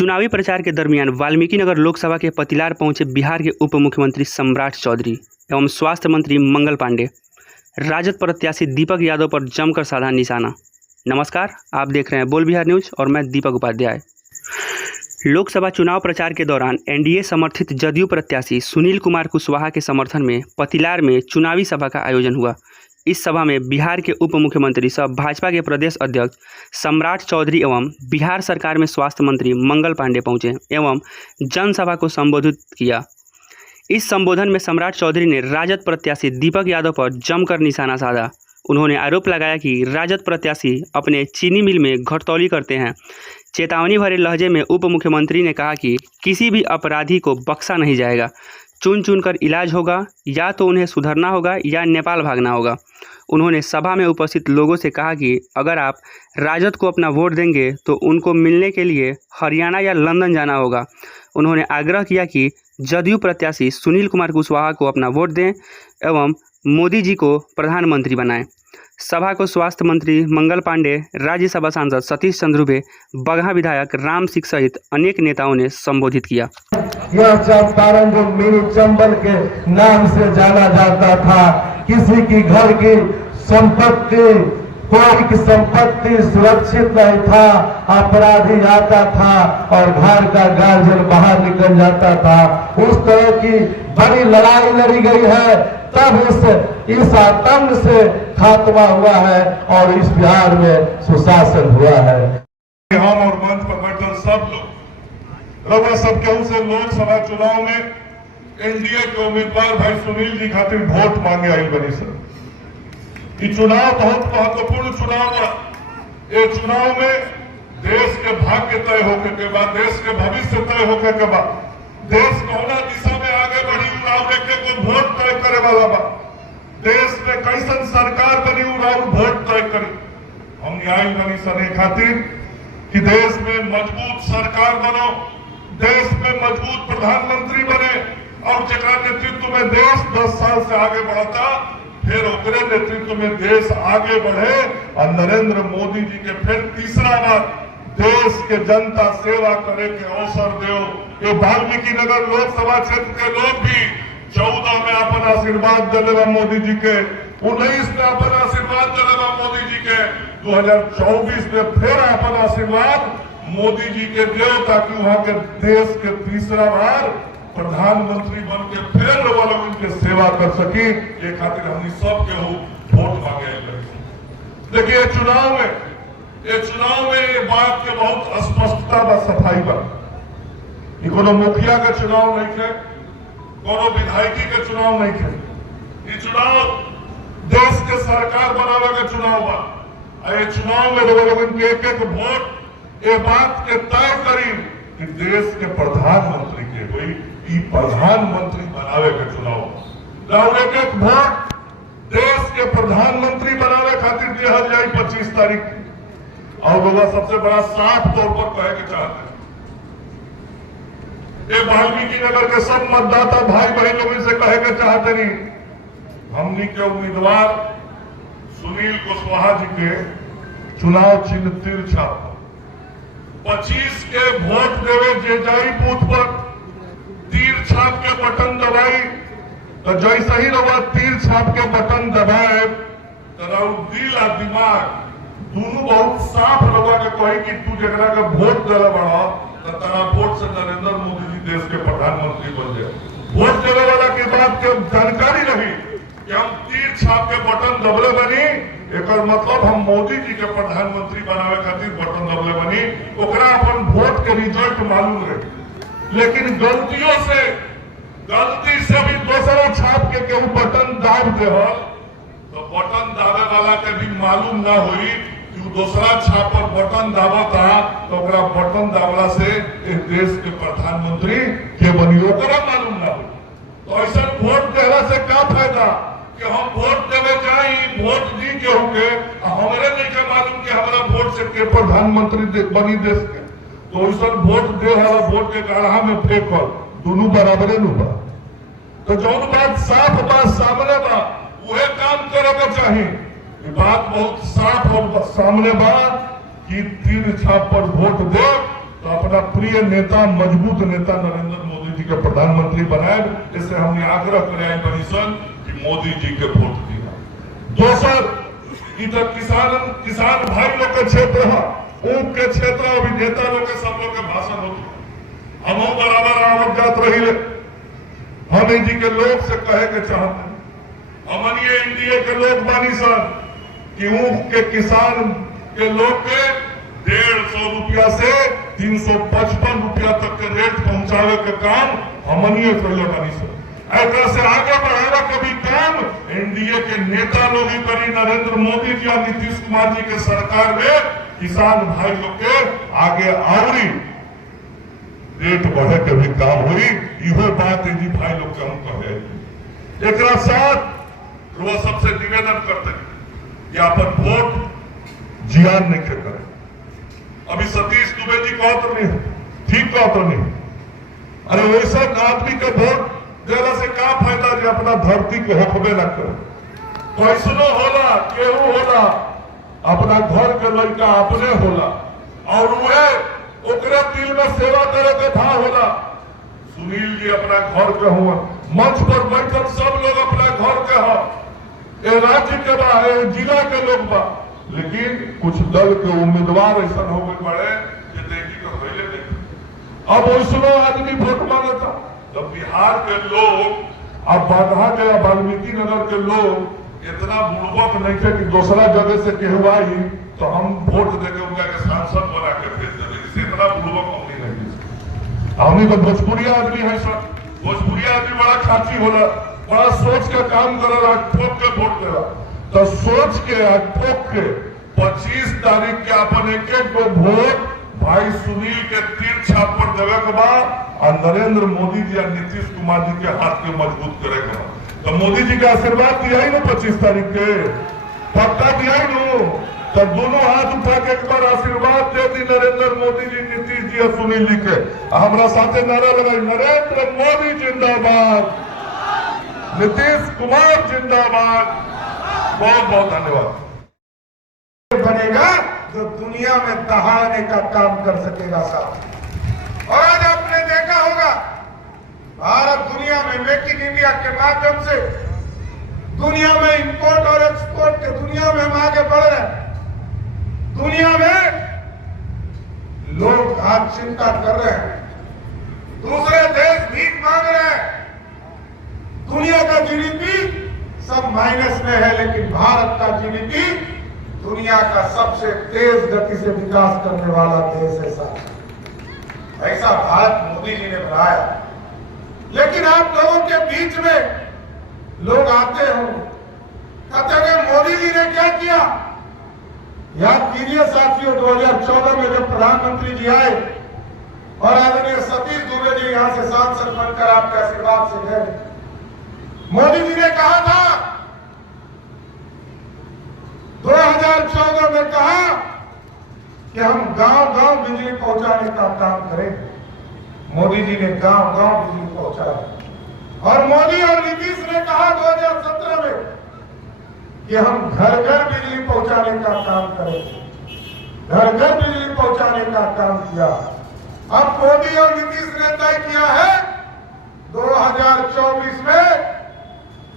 चुनावी प्रचार के दरमियान वाल्मीकिनगर लोकसभा के पतिलार पहुंचे बिहार के उप मुख्यमंत्री सम्राट चौधरी एवं स्वास्थ्य मंत्री मंगल पांडे। राजद प्रत्याशी दीपक यादव पर जमकर साधा निशाना। नमस्कार, आप देख रहे हैं बोल बिहार न्यूज और मैं दीपक उपाध्याय। लोकसभा चुनाव प्रचार के दौरान एनडीए समर्थित जदयू प्रत्याशी सुनील कुमार कुशवाहा के समर्थन में पतिलार में चुनावी सभा का आयोजन हुआ। इस सभा में बिहार के उप मुख्यमंत्री सह भाजपा के प्रदेश अध्यक्ष सम्राट चौधरी एवं बिहार सरकार में स्वास्थ्य मंत्री मंगल पांडे पहुंचे एवं जनसभा को संबोधित किया। इस संबोधन में सम्राट चौधरी ने राजद प्रत्याशी दीपक यादव पर जमकर निशाना साधा। उन्होंने आरोप लगाया कि राजद प्रत्याशी अपने चीनी मिल में घटतौली करते हैं। चेतावनी भरे लहजे में उप मुख्यमंत्री ने कहा कि किसी भी अपराधी को बख्शा नहीं जाएगा। चुन चुनकर इलाज होगा, या तो उन्हें सुधरना होगा या नेपाल भागना होगा। उन्होंने सभा में उपस्थित लोगों से कहा कि अगर आप राजद को अपना वोट देंगे तो उनको मिलने के लिए हरियाणा या लंदन जाना होगा। उन्होंने आग्रह किया कि जदयू प्रत्याशी सुनील कुमार कुशवाहा को अपना वोट दें एवं मोदी जी को प्रधानमंत्री बनाएं। सभा को स्वास्थ्य मंत्री मंगल पांडे, राज्यसभा सांसद सतीश चंद्रुबे, बगहा विधायक राम सिंह सहित अनेक नेताओं ने संबोधित किया। यह चंपारण जो मिनी चंबल के नाम से जाना जाता था, किसी की घर की संपत्ति, कोई की संपत्ति सुरक्षित नहीं था। अपराधी आता था और घर का गार्जियन बाहर निकल जाता था। उस तरह की बड़ी लड़ाई लड़ी गई है, तब इस आतंक से खात्मा हुआ है और इस बिहार में सुशासन हुआ है। हम और मंच पर बैठे सब लोग रउआ सब केहू से लोकसभा चुनाव में एनडीए के उम्मीदवार भाई सुनील जी खातिर वोट मांगे आई बनी सर। ये चुनाव बहुत महत्वपूर्ण चुनाव बा। ये चुनाव में देश के भाग्य तय होकर के बाद, देश के भविष्य तय होकर के बाद, देश कौना दिशा में आगे बढ़ी उड़ाव लेके को वोट तय करे वाला बा। देश में कैसन सरकार बनी उड़ाव वोट तय करे। हम न्याय बनी सने खातिर कि देश में मजबूत सरकार बनो, देश में मजबूत प्रधानमंत्री बने और जगह नेतृत्व में देश 10 साल से आगे बढ़ता, फिर उनके नेतृत्व में देश आगे बढ़े और नरेंद्र मोदी जी के फिर तीसरा बार देश के जनता सेवा करे के अवसर दो। ये वाल्मीकिनगर लोकसभा क्षेत्र के लोग भी 14 में अपन आशीर्वाद दिलेगा मोदी जी के, 19 में अपन आशीर्वाद दिलेगा मोदी जी के, 2024 में फिर अपन आशीर्वाद मोदी जी के दो, ताकि वहां के देश के तीसरा बार प्रधानमंत्री बन के फिर लोग उनके सेवा कर सकी। ये खातिर हम सब के वोट मांगे। देखिए चुनाव में ये बात के बहुत स्पष्टता व सफाई बा। ये कोनो मुखिया का चुनाव नहीं है, कोनो विधायकी के चुनाव नहीं है। ये चुनाव देश के सरकार बनावे का चुनाव बा। ये चुनाव में लोगों के एक वोट ये बात के तय करी कि देश के प्रधानमंत्री के कोई प्रधानमंत्री बनावे के चुनाव। एक वोट देश के प्रधानमंत्री बनावे खातिर दिया जाए 25 तारीख। और लोग सबसे बड़ा साफ तौर पर कहे के चाहते हैं, ये वाल्मीकिनगर के सब मतदाता भाई बहन लोगों से कहे के चाहते नहीं, हमनी के उम्मीदवार सुनील कुशवाहा जी के चुनाव चिन्ह तीर छाप 25 के वोट देवे जे जाई बूथ पर तीर छाप के बटन दबाई, तो जैसे ही लोग तीर छाप के बटन दबाए तो दिल और दिमाग दोनों बहुत साफ लोगों के कहे कि तू जरा के वोट दिला बड़ा तो तेरा वोट से नरेंद्र मोदी जी देश के प्रधानमंत्री बन जाए। वोट देने वाला के बाद के जानकारी रही कि हम तीर छाप के बटन दबले बनी, एक मतलब हम मोदी जी के प्रधानमंत्री बनावे खातिर बटन दबले बनी, ओकरा अपन वोट के रिजल्ट मालूम रहे। लेकिन गलती से भी दूसरा छाप के केहू बटन दाब दे, तो बटन दावे वाला के भी मालूम ना हुई कि दूसरा छाप पर बटन दाबता, तो बटन दावला से इस देश के प्रधानमंत्री के बनी ओकरा मालूम ना हुई। तो ऐसा वोट देला से क्या फायदा कि हम वोट देवे जाई, वोट दी केहू के, हमारे नहीं के मालूम कि हमारा वोट से के प्रधानमंत्री बनी देश के। तो ऐसा वोट दे वाला वोट के गाढ़ा में फेंकल दोनों बराबरे नु बा। तो जौन बात साफ बात सामने बा वह काम करे के चाहिए। ये बात बहुत साफ और सामने बा कि तीर छाप पर वोट दे तो तो अपना प्रिय नेता, मजबूत नेता नरेंद्र मोदी जी के प्रधानमंत्री बनाए। इससे हमने आग्रह कराया बनी सन कि मोदी जी के वोट दिया। दोसर इधर किसान भाई लोग के क्षेत्र है, ऊप के क्षेत्र अभी नेता लोग के सब लोग के भाषण होते हम बराबर आवत जात रही। हम जी के लोग से कहे के चाहते हैं, हमनिए एनडीए के लोग बानी सर कि ऊख के किसान के लोग के 150 रुपया से 355 रुपया तक के रेट पहुंचावे के काम हमनिए कैले बानी सर। ऐसा से आगे बढ़ावा कभी काम एनडीए के नेता लोग ही करी, नरेंद्र मोदी जी और नीतीश कुमार जी के सरकार में किसान भाई लोग के आगे आवरी रेट बढ़े के भी काम हुई। इहो बात जी भाई लोग के हम कहे। एक साथ वो सबसे निवेदन करते कि अपन वोट जियान नहीं के करें। अभी सतीश दुबे जी कहते नहीं, ठीक कहते नहीं। अरे वैसा आदमी के वोट देला से क्या फायदा जो अपना धरती के हकबे न करे। कैसनो होला, केहू होला, अपना घर के लड़का अपने होला और वह ओकरे दिल में सेवा करे के था होला। सुनील जी अपना घर के हुआ, मंच पर बैठल सब लोग अपना घर के हो, ए राज्य के बा, ए जिला के लोग बा, लेकिन कुछ दल के उम्मीदवार ऐसा हो गए बड़े जो देखी तो पहले देखे। अब वैसनो आदमी वोट मांगता। जब बिहार के लोग अब बाधा के वाल्मीकि नगर के लोग इतना बुड़बक नहीं थे कि दूसरा जगह से कहवाई तो हम वोट देके उनका के सांसद बना के भेज देंगे। इतना बुड़बक हमने नहीं। हमने तो भोजपुरिया आदमी है सर, भोजपुरिया आदमी बड़ा खाची होला, बड़ा सोच के काम करेला, ठोक के वोट देला। तो सोच के ठोक के 25 तारीख के अपन एक को वोट भाई सुनील के तीर छाप पर देवे के बाद और नरेंद्र मोदी जी और नीतीश कुमार जी के हाथ के मजबूत करे के बाद तो मोदी जी का आशीर्वाद दिया ही ना 25 तारीख के पक्का दिया ही नो। तो दोनों हाथ उठा के एक बार आशीर्वाद दे दी नरेंद्र मोदी जी, नीतीश जी और सुनील जी के। हमारा साथे नारा लगाई, नरेंद्र मोदी जिंदाबाद, नीतीश कुमार जिंदाबाद। बहुत बहुत धन्यवाद। बनेगा जो दुनिया में दहाड़ने का काम कर सकेगा साहब। और आज आपने देखा होगा भारत दुनिया में मेक इन इंडिया के माध्यम से दुनिया में इंपोर्ट और एक्सपोर्ट के दुनिया में हम आगे बढ़ रहे हैं। दुनिया में लोग आज चिंता कर रहे हैं, दूसरे देश भीख मांग रहे हैं। दुनिया का जीडीपी सब माइनस में है, लेकिन भारत का जीडीपी दुनिया का सबसे तेज गति से विकास करने वाला देश है साहब। ऐसा भारत मोदी जी ने बनाया। लेकिन आप लोगों के बीच में लोग आते हो, कहते हैं मोदी जी ने क्या किया। याद कीजिए साथियों, 2014 में जब प्रधानमंत्री जी आए और आदरणीय सतीश दुबे जी यहां से सांसद बनकर आपके आशीर्वाद से गए, मोदी जी ने कहा था 2014 में कहा कि हम गांव-गांव बिजली पहुंचाने का काम करेंगे। मोदी जी ने गांव-गांव बिजली पहुंचाई। और मोदी और नीतीश ने कहा 2017 में कि हम घर-घर बिजली पहुंचाने का काम करेंगे। घर-घर बिजली पहुंचाने का काम किया। अब मोदी और नीतीश ने तय किया है 2024 में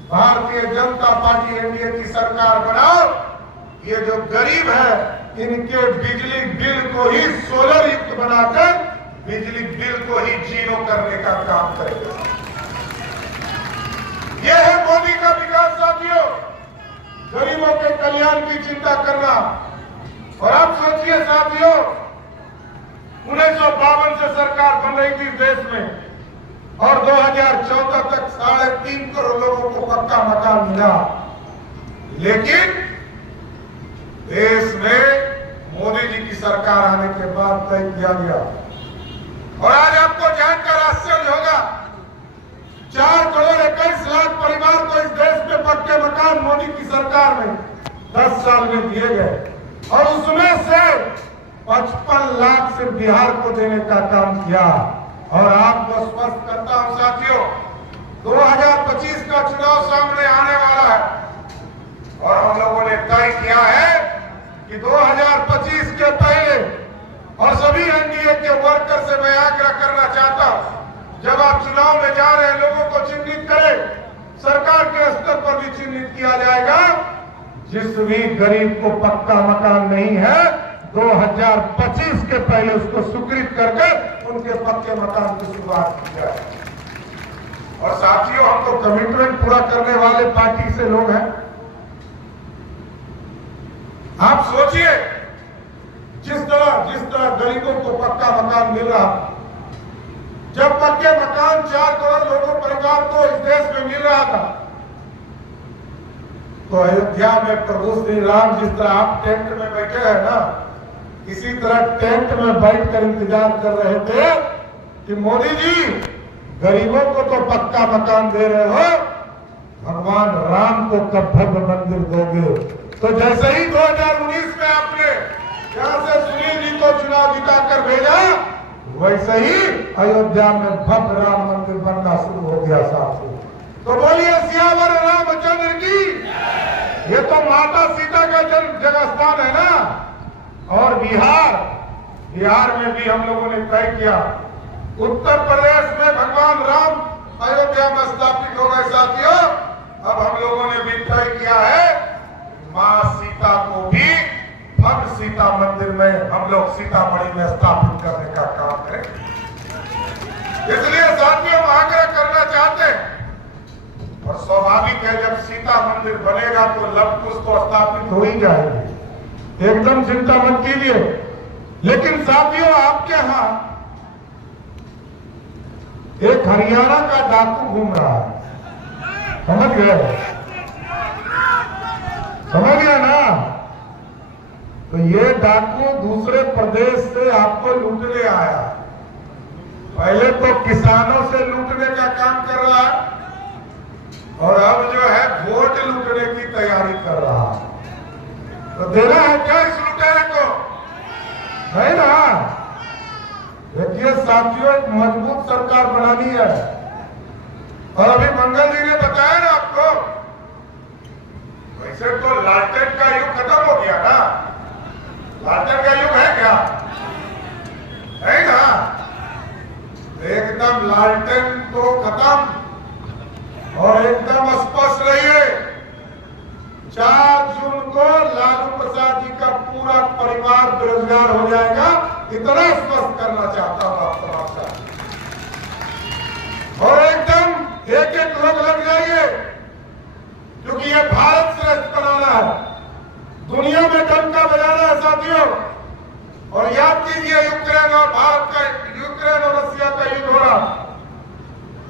भारतीय जनता पार्टी एनडीए की सरकार बनाओ। ये जो गरीब है इनके बिजली बिल को ही सोलर युक्त बनाकर बिजली बिल को ही जीरो करने का काम करेगा। यह है मोदी का विकास साथियों, गरीबों के कल्याण की चिंता करना। और आप सोचिए साथियों, 1952 से सरकार बन रही थी देश में और 2014 तक 3.5 करोड़ लोगों को पक्का मकान मिला। लेकिन देश में मोदी जी की सरकार आने के बाद तय किया गया और आज आपको जानकर आश्चर्य होगा 4 करोड़ 21 लाख परिवार को इस देश में पक्के मकान मोदी की सरकार में 10 साल में दिए गए और उसमें से 55 लाख सिर्फ बिहार को देने का काम किया। और आपको स्पष्ट करता हूं साथियों, 2025 का चुनाव सामने आने वाला है और हम लोगों ने तय किया है कि 2025 के पहले और सभी एनडीए के वर्कर से मैं आग्रह करना चाहता हूं, जब आप चुनाव में जा रहे लोगों को चिन्हित करें, सरकार के स्तर पर भी चिन्हित किया जाएगा। जिस भी गरीब को पक्का मकान नहीं है, 2025 के पहले उसको स्वीकृत करके उनके पक्के मकान की शुरुआत की जाए। और साथियों, हम तो कमिटमेंट पूरा करने वाले पार्टी से लोग हैं। आप सोचिए, जिस तरह गरीबों को पक्का मकान मिल रहा, जब पक्के मकान 4 करोड़ लोगों परिवार को इस देश में मिल रहा था, तो अयोध्या में प्रभु श्री राम जिस तरह आप टेंट में बैठे हैं ना, इसी तरह टेंट में बैठकर इंतजार कर रहे थे कि मोदी जी गरीबों को तो पक्का मकान दे रहे हो, भगवान राम को कब भव्य मंदिर दोगे। तो जैसे ही 2019 में आपने यहां से सुनील जी को चुनाव जिताकर भेजा, वैसे ही अयोध्या में भव्य राम मंदिर बनना शुरू हो गया साथियों। तो बोलिए सियावर रामचंद्र की। ये तो माता सीता का जन्म स्थान है ना। और बिहार में भी हम लोगों ने तय किया, उत्तर प्रदेश में भगवान राम अयोध्या में स्थापित हो गए साथियों। अब हम लोगों ने भी तय किया है, मां सीता को भी भव्य सीता मंदिर में हम लोग सीतामढ़ी में स्थापित करने का काम करें। इसलिए साथियों, हम आग्रह करना चाहते हैं, और स्वाभाविक है जब सीता मंदिर बनेगा तो लव कुश तो स्थापित हो ही जाएगी, एकदम चिंता मत कीजिए। लेकिन साथियों, आपके यहां एक हरियाणा का डाकू घूम रहा है, समझ गए ना। तो ये डाकू दूसरे प्रदेश से आपको लूटने आया। पहले तो किसानों से लूटने का काम कर रहा है, और अब जो है वोट लूटने की तैयारी कर रहा है। तो देना है क्या इस लुटेरे को? नहीं ना। देखिए साथियों, एक मजबूत सरकार बनानी है। और अभी मंगल जी ने बताया ना आपको, वैसे तो लालटेन का युग खत्म हो गया ना। लालटेन का युग है क्या? नहीं ना। एकदम लालटेन तो खत्म, और एकदम स्पष्ट रहिए, 4 जून को लालू प्रसाद जी का पूरा परिवार बेरोजगार हो जाएगा, इतना स्पष्ट करना चाहता हूं आप तमाम साथ। और एकदम एक लोग लग जाइए, क्योंकि ये भारत श्रेष्ठ बनाना है, दुनिया में डंका बजाना है साथियों। और याद कीजिए, यूक्रेन और रशिया का युद्ध हो रहा,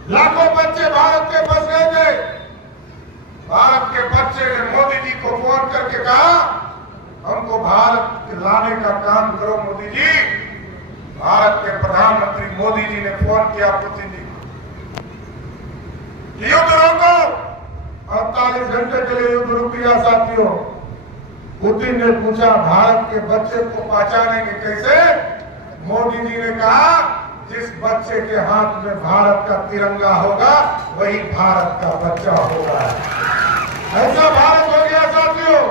लाखों बच्चे भारत के फंस गए थे। भारत के बच्चे ने मोदी जी को फोन करके कहा, हमको भारत लाने का काम करो मोदी जी। भारत के प्रधानमंत्री मोदी जी ने फोन किया पुतिन जी को, युद्ध रोको। 48 घंटे के लिए युद्ध रुक गया साथियों। पुतिन ने पूछा, भारत के बच्चे को पहचानेंगे कैसे? मोदी जी ने कहा, जिस बच्चे के हाथ में भारत का तिरंगा होगा वही भारत का बच्चा होगा। ऐसा भारत हो गया साथियों।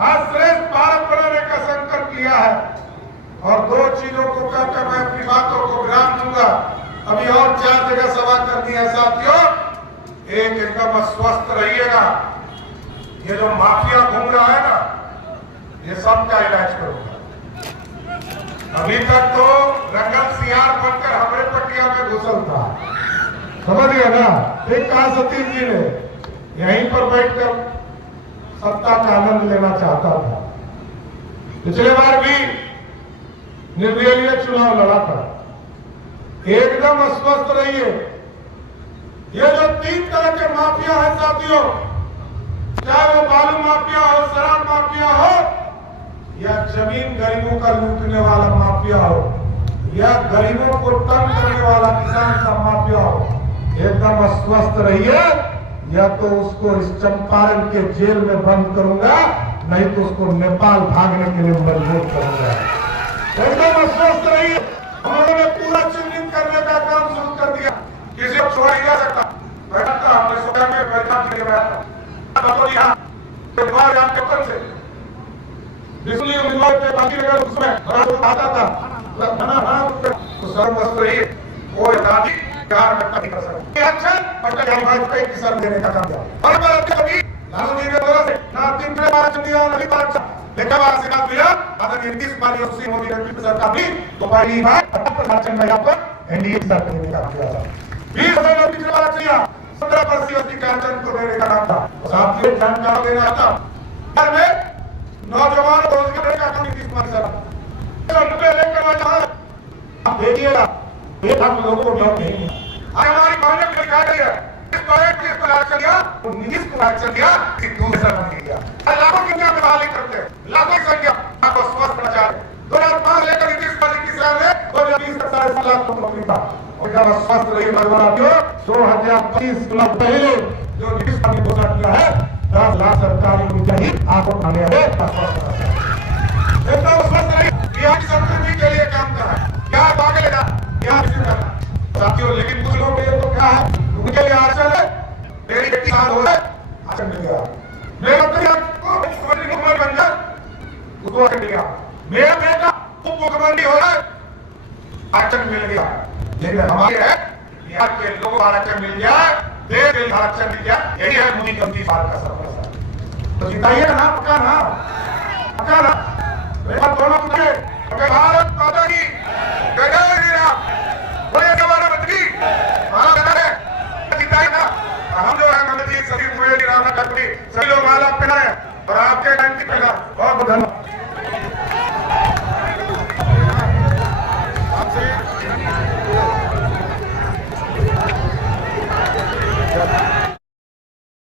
आज श्रेष्ठ भारत बनाने का संकल्प लिया है। और 2 चीजों को कहकर मैं अपनी बातों को विराम दूंगा। अभी और 4 जगह सभा करनी है साथियों। एक, एकदम स्वस्थ रहिएगा। ये जो माफिया घूम रहा है ना, ये सबका इलाज करूंगा। अभी तक तो रंगल सियार बनकर हमारे पटिया में घुसल था, समझ गए ना। एक कहा सतीश जी ने यहीं पर बैठकर सत्ता का आनंद लेना चाहता था। पिछले बार भी निर्दलीय चुनाव लड़ा था। एकदम स्वस्थ रहिए। ये जो 3 तरह के माफिया है साथियों, चाहे वो बालू माफिया हो, शराब माफिया हो, या जमीन गरीबों का लूटने वाला माफिया हो, या गरीबों को तंग करने वाला किसान का माफिया हो, एकदम स्वस्थ रहिए, या तो उसको इस चंपारण के जेल में बंद करूंगा, नहीं तो उसको नेपाल भागने के लिए मजबूर करूंगा। एकदम स्वस्थ रहिए। हम लोगों ने पूरा चिन्हित करने का काम शुरू कर दिया। किसी को छोड़ा नहीं जा सकता। बैठा हमने सोचा में बैठा के बैठा से उम्मीदवार के बाकी उसमें आता था। कोई अधिकारी बिहार में नहीं कर सकता। अच्छा अटल बिहारी वाजपेयी की सर देने का काम किया और मैं कभी लालू जी ने बोला से ना 3 बार दिया नहीं बात लेकिन आज से मिला अगर ये 30 बार यूसी मोदी ने सरकार भी तो पहली बार प्रशासन में यहाँ पर एनडीए सरकार ने काम किया था। 20,000 लोग पिछले बार किया 17% की कार्जन को देने का काम था। साथियों जानकारी देना था घर में नौजवान रोजगार का काम नीतीश कुमार सर रुपये लेकर वहां आप देखिएगा 1 लाख लोगों को जॉब नहीं आज हमारी कांग्रेस सरकार है इस बार किस पर एक्शन लिया नीतीश कुमार एक्शन लिया कि दूसरा बन गया लाखों की में बहाली करते हैं लाखों की संख्या आपको स्वस्थ प्रचार 2005 लेकर नीतीश कुमार की सरकार ने 2020 तक 7.5 लाख लोग नौकरी पा और जब स्वस्थ रही भगवान जो 2025 साल पहले जो नीतीश कुमार ने घोषणा किया है 10 लाख सरकारी कर्मचारी आपको आने वाले एकदम स्वस्थ रही बिहार की संस्कृति के लिए काम कर रहा है क्या आगे लेना क्या साथियों लेकिन कुछ लोग ये तो क्या है उनके लिए आचरण है मेरी बेटी साल हो गए आचरण मिल गया मेरा बेटा मुख्यमंत्री बन गया उसको आचरण मिल गया मेरा बेटा उप मुख्यमंत्री हो गए आचरण मिल गया लेकिन हमारे है बिहार के लोगों को आरक्षण मिल गया देश के आरक्षण मिल गया यही है मोदी का 30 साल का सफर तो जिताइए ना पक्का ना दोनों कुत्ते भारत माता की जय श्री राम बोले हमारा मंत्री माला बना है जिताइए ना हम जो है मंत्री सभी मुझे राम ठाकुर सभी लोग माला पहना है और आपके टाइम की पहना बहुत बहुत धन्यवाद।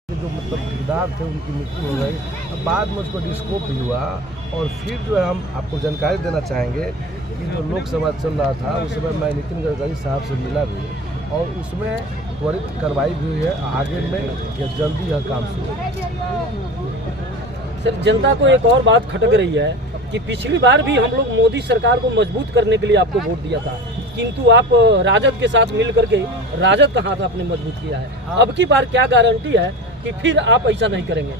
जो मतलब ठेकेदार थे उनकी मृत्यु हो गई। अब बाद में उसको डिस्कोप भी हुआ और फिर जो है हम आपको जानकारी देना चाहेंगे कि जो लोकसभा चल रहा था उस समय मैं नितिन गडकरी साहब से मिला भी और उसमें त्वरित कार्रवाई भी हुई है आगे में जल्दी यह काम शुरू। सर जनता को एक और बात खटक रही है कि पिछली बार भी हम लोग मोदी सरकार को मजबूत करने के लिए आपको वोट दिया था किंतु आप राजद के साथ मिल करके राजद का हाथ आपने मजबूत किया है। अब की बार क्या गारंटी है कि फिर आप ऐसा नहीं करेंगे?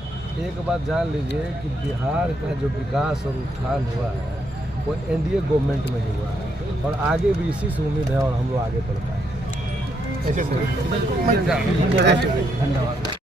एक बात जान लीजिए कि बिहार का जो विकास और उत्थान हुआ है वो एनडीए गवर्नमेंट में ही हुआ है और आगे भी इसी से उम्मीद है और हम लोग आगे बढ़ पाएंगे। धन्यवाद।